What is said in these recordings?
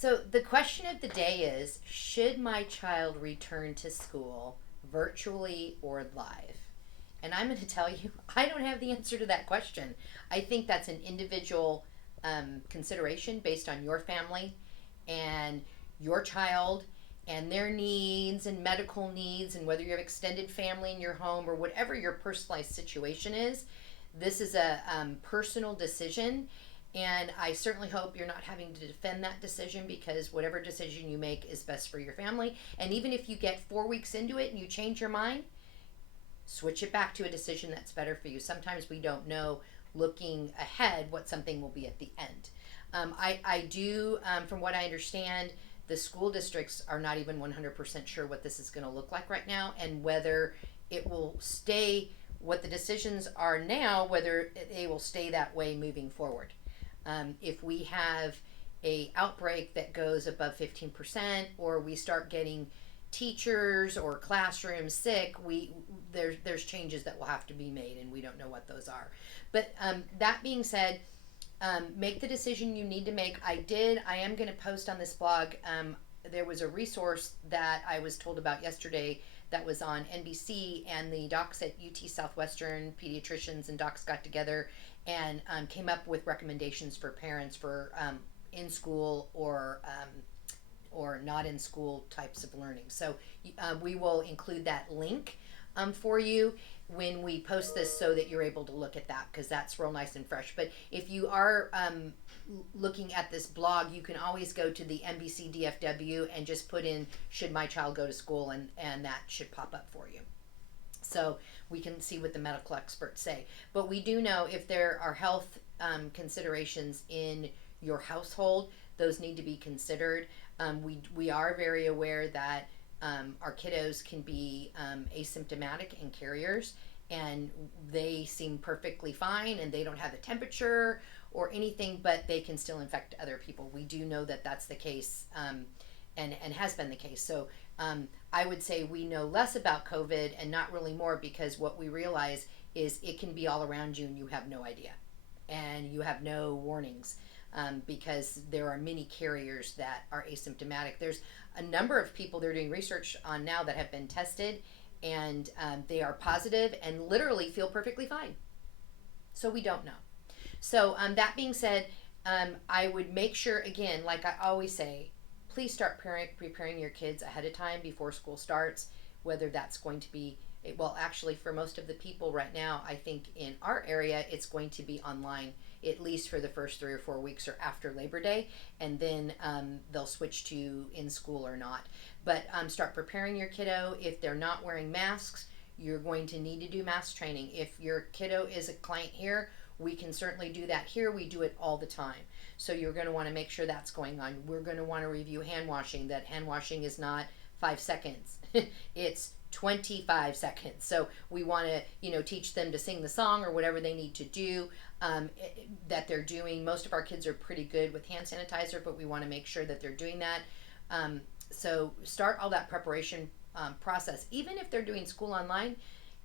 So the question of the day is, should my child return to school virtually or live? And I'm going to tell you, I don't have the answer to that question. I think that's an individual consideration based on your family and your child and their needs and medical needs, and whether you have extended family in your home or whatever your personalized situation is. This is a personal decision, and I certainly hope you're not having to defend that decision, because whatever decision you make is best for your family. And even if you get 4 weeks into it and you change your mind, switch it back to a decision that's better for you. Sometimes we don't know, looking ahead, what something will be at the end. I do, from what I understand, the school districts are not even 100% sure what this is going to look like right now, and whether it will stay what the decisions are now, whether they will stay that way moving forward. If we have a outbreak that goes above 15%, or we start getting teachers or classrooms sick, there's changes that will have to be made, and we don't know what those are. But that being said, make the decision you need to make. I am going to post on this blog. There was a resource that I was told about yesterday that was on NBC, and the docs at UT Southwestern, pediatricians and docs, got together and came up with recommendations for parents for in school or not in school types of learning. So we will include that link for you when we post this, so that you're able to look at that, because that's real nice and fresh. But if you are looking at this blog, you can always go to the NBC DFW and just put in "should my child go to school," and that should pop up for you. So we can see what the medical experts say. But we do know if there are health considerations in your household, those need to be considered. We are very aware that our kiddos can be asymptomatic and carriers, and they seem perfectly fine, and they don't have a temperature or anything, but they can still infect other people. We do know that that's the case, and has been the case. So I would say we know less about COVID and not really more, because what we realize is it can be all around you and you have no idea, and you have no warnings. Because there are many carriers that are asymptomatic. There's a number of people they're doing research on now that have been tested, and they are positive and literally feel perfectly fine. So we don't know. So that being said, I would make sure, again, like I always say, please start preparing your kids ahead of time before school starts, whether that's going to be, well, actually, for most of the people right now, I think in our area, it's going to be online, at least for the first 3 or 4 weeks, or after Labor Day, and then they'll switch to in school or not. But start preparing your kiddo. If they're not wearing masks, you're going to need to do mask training. If your kiddo is a client here, we can certainly do that here. We do it all the time. So you're going to want to make sure that's going on. We're going to want to review hand washing, that hand washing is not 5 seconds. It's 25 seconds. So we want to, teach them to sing the song or whatever they need to do that they're doing. Most of our kids are pretty good with hand sanitizer, but we want to make sure that they're doing that. So start all that preparation process. Even if they're doing school online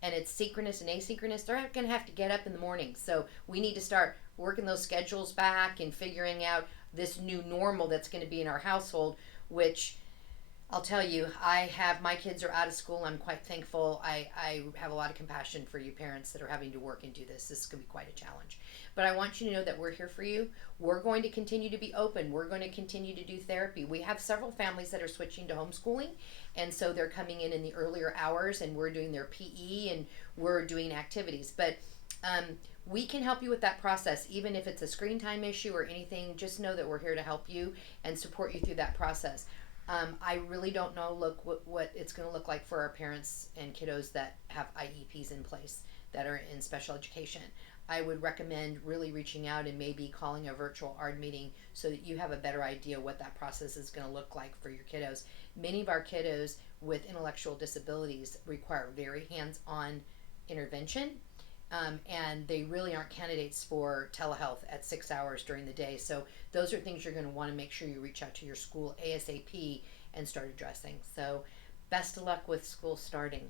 and it's synchronous and asynchronous, they're going to have to get up in the morning. So we need to start working those schedules back and figuring out this new normal that's going to be in our household, which I'll tell you, my kids are out of school. I'm quite thankful. I have a lot of compassion for you parents that are having to work and do this. This could be quite a challenge. But I want you to know that we're here for you. We're going to continue to be open. We're going to continue to do therapy. We have several families that are switching to homeschooling, and so they're coming in the earlier hours, and we're doing their PE, and we're doing activities. But we can help you with that process, even if it's a screen time issue or anything. Just know that we're here to help you and support you through that process. I really don't know what it's going to look like for our parents and kiddos that have IEPs in place that are in special education. I would recommend really reaching out and maybe calling a virtual ARD meeting, so that you have a better idea what that process is going to look like for your kiddos. Many of our kiddos with intellectual disabilities require very hands-on intervention, and they really aren't candidates for telehealth at 6 hours during the day. So those are things you're going to want to make sure you reach out to your school ASAP and start addressing. So best of luck with school starting.